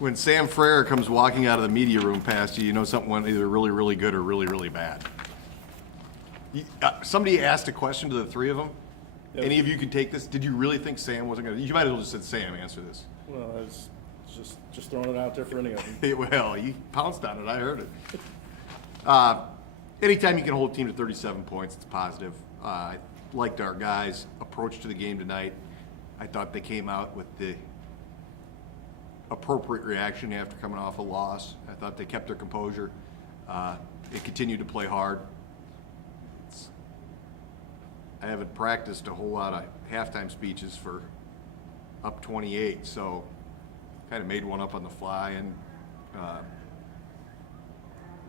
When Sam Frere comes walking out of the media room past you, you know something went either really, really good or really, really bad. Somebody asked a question to the three of them. Yep. Any of you could take this? Did you really think Sam wasn't going to? You might as well just said Sam answer this. Well, I was just throwing it out there for any of them. Well, you pounced on it. I heard it. Anytime you can hold a team to 37 points, it's positive. I liked our guys' approach to the game tonight. I thought they came out with the appropriate reaction after coming off a loss. I thought they kept their composure. They continued to play hard. I haven't practiced a whole lot of halftime speeches for up 28, so kind of made one up on the fly, and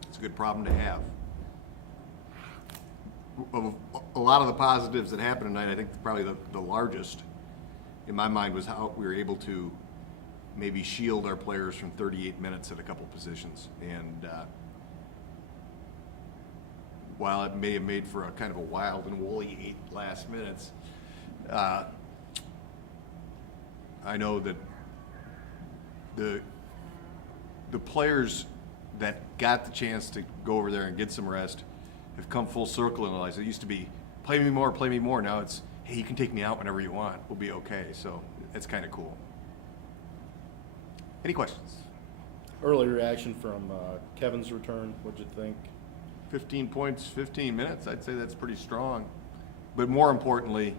it's a good problem to have. Of a lot of the positives that happened tonight, I think probably the largest in my mind was how we were able to maybe shield our players from 38 minutes at a couple positions. And while it may have made for a kind of a wild and woolly 8 last minutes, I know that the players that got the chance to go over there and get some rest have come full circle in their lives. It used to be, play me more, play me more. Now it's, hey, you can take me out whenever you want. We'll be okay. So it's kind of cool. Any questions? Early reaction from Kevin's return. What'd you think? 15 points, 15 minutes. I'd say that's pretty strong. But more importantly,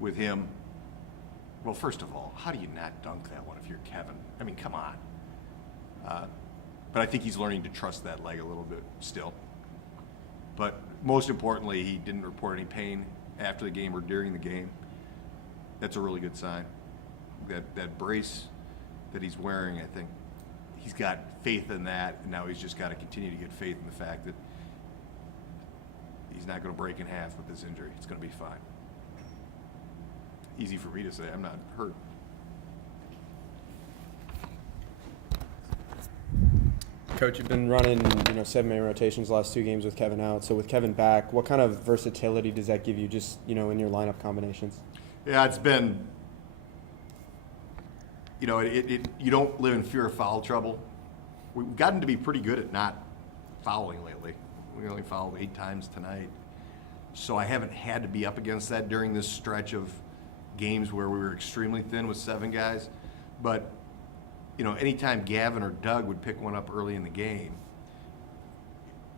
with him, well, first of all, how do you not dunk that one if you're Kevin? I mean, come on. But I think he's learning to trust that leg a little bit still. But most importantly, he didn't report any pain after the game or during the game. That's a really good sign. That brace that he's wearing, I think he's got faith in that, and now he's just got to continue to get faith in the fact that he's not going to break in half with this injury. It's going to be fine. Easy for me to say. I'm not hurt. Coach, you've been running, 7-man rotations the last 2 games with Kevin out. So with Kevin back, what kind of versatility does that give you just, in your lineup combinations? Yeah, it's been, you don't live in fear of foul trouble. We've gotten to be pretty good at not fouling lately. We only fouled 8 times tonight. So I haven't had to be up against that during this stretch of games where we were extremely thin with 7 guys. But anytime Gavin or Doug would pick one up early in the game,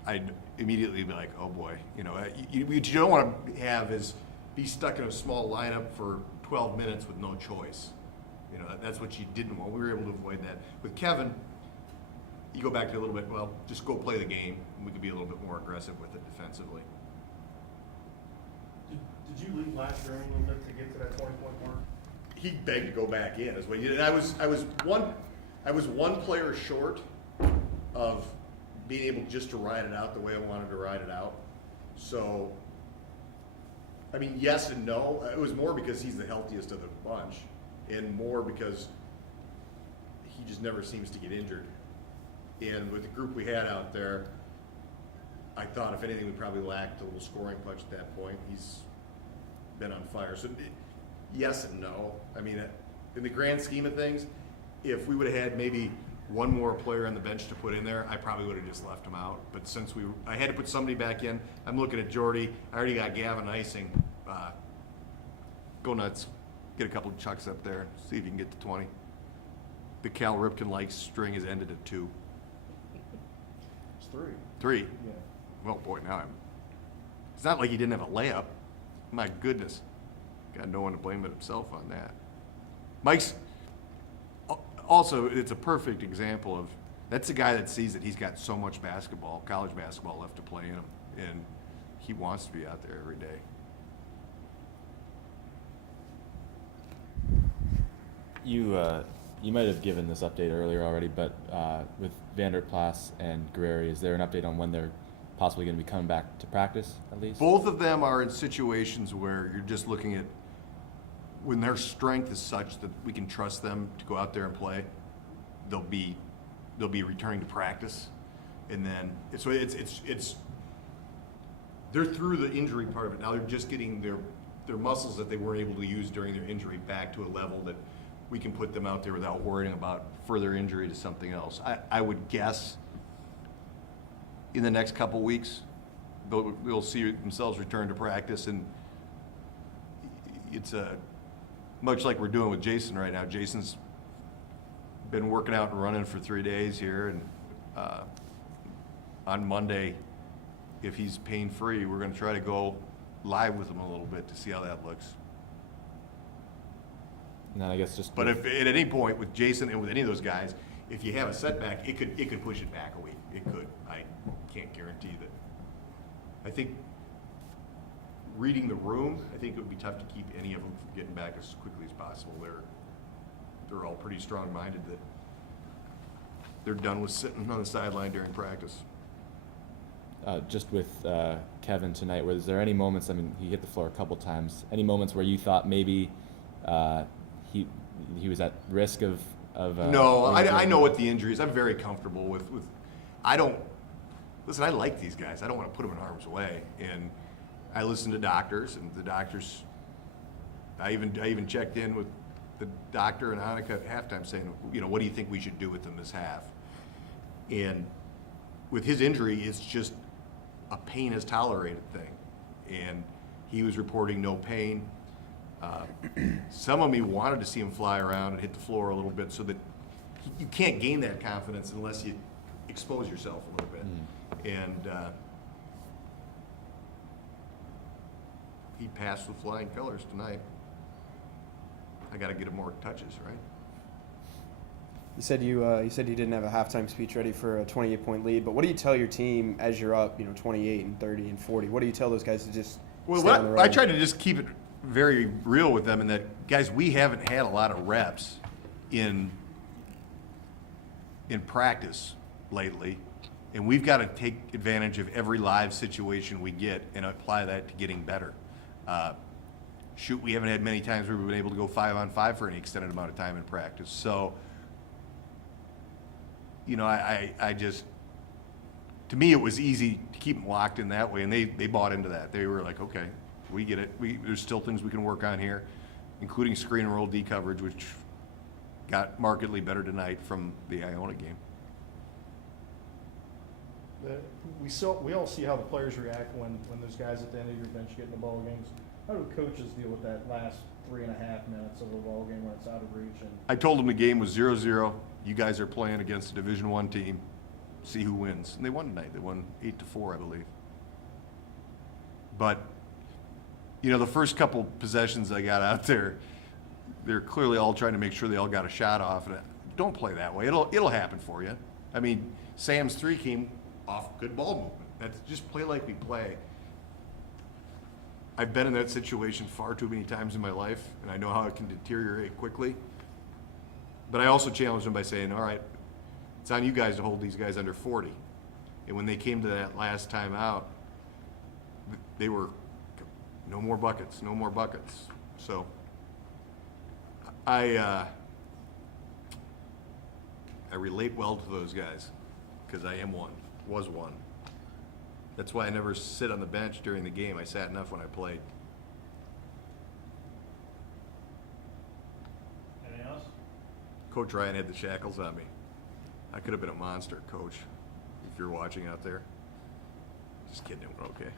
I'd immediately be like, oh boy, what you don't want to have is be stuck in a small lineup for 12 minutes with no choice. That's what you didn't want. We were able to avoid that. With Kevin, you go back to a little bit, well, just go play the game, and we could be a little bit more aggressive with it defensively. Did you leave last year a little bit to get to that 20-point mark? He begged to go back in is what he did. I was one player short of being able just to ride it out the way I wanted to ride it out. So, I mean, yes and no. It was more because he's the healthiest of the bunch, and more because he just never seems to get injured. And with the group we had out there, I thought if anything we probably lacked a little scoring punch at that point. He's been on fire. So yes and no. I mean, in the grand scheme of things, if we would have had maybe one more player on the bench to put in there, I probably would have just left him out. But since I had to put somebody back in, I'm looking at Jordy. I already got Gavin icing. Go nuts. Get a couple of chucks up there. See if you can get to 20. The Cal Ripken-like string has ended at 2. It's 3. 3? Yeah. Well, boy, now it's not like he didn't have a layup. My goodness. Got no one to blame but himself on that. Mike's also, it's a perfect example of, that's a guy that sees that he's got so much college basketball left to play in him, and he wants to be out there every day. You might have given this update earlier already, but with Vanderplas and Guerreri, is there an update on when they're possibly going to be coming back to practice at least? Both of them are in situations where you're just looking at when their strength is such that we can trust them to go out there and play. They'll be returning to practice, and then it's they're through the injury part of it now. They're just getting their muscles that they weren't able to use during their injury back to a level that we can put them out there without worrying about further injury to something else. I would guess in the next couple weeks, they'll see themselves return to practice, and it's much like we're doing with Jason right now. Jason's been working out and running for 3 days here, and on Monday, if he's pain-free, we're gonna try to go live with him a little bit to see how that looks. And then I guess just. But if at any point with Jason and with any of those guys, if you have a setback, it could push it back a week. It could. I can't guarantee that. I think reading the room, I think it would be tough to keep any of them from getting back as quickly as possible. They're all pretty strong-minded that they're done with sitting on the sideline during practice. Just with Kevin tonight, was there any moments? I mean, he hit the floor a couple times. Any moments where you thought maybe he was at risk of? No, I know what the injury is. I'm very comfortable with. I don't listen. I like these guys. I don't want to put them in harm's way, and I listen to doctors, and the doctors. I even checked in with the doctor and Annika at halftime, saying, what do you think we should do with them this half? And with his injury, it's just a pain as tolerated thing, and he was reporting no pain. Some of me wanted to see him fly around and hit the floor a little bit, so that you can't gain that confidence unless you expose yourself a little bit. And he passed with flying colors tonight. I got to get him more touches, right? You said you didn't have a halftime speech ready for a 28-point lead, but what do you tell your team as you're up, 28 and 30 and 40? What do you tell those guys to just stay on the road? I try to just keep it very real with them, in that, guys, we haven't had a lot of reps in practice lately, and we've got to take advantage of every live situation we get and apply that to getting better. We haven't had many times where we've been able to go 5-on-5 for any extended amount of time in practice. So, I just, to me, it was easy to keep them locked in that way, and they bought into that. They were like, okay, we get it. There's still things we can work on here, including screen and roll D coverage, which got markedly better tonight from the Iona game. We all see how the players react when those guys at the end of your bench get in the ball games. How do coaches deal with that last 3.5 minutes of a ball game when it's out of reach? And I told them the game was 0-0. You guys are playing against a Division I team. See who wins. And they won tonight. They won 8-4, I believe. But, the first couple possessions I got out there, they're clearly all trying to make sure they all got a shot off. And don't play that way. It'll happen for you. I mean, Sam's 3 came off good ball movement. That's just play like we play. I've been in that situation far too many times in my life, and I know how it can deteriorate quickly. But I also challenged them by saying, all right, it's on you guys to hold these guys under 40. And when they came to that last time out, they were, no more buckets, no more buckets. So I relate well to those guys, because I am was one. That's why I never sit on the bench during the game. I sat enough when I played. Anything else? Coach Ryan had the shackles on me. I could have been a monster, Coach, if you're watching out there. Just kidding, it went okay.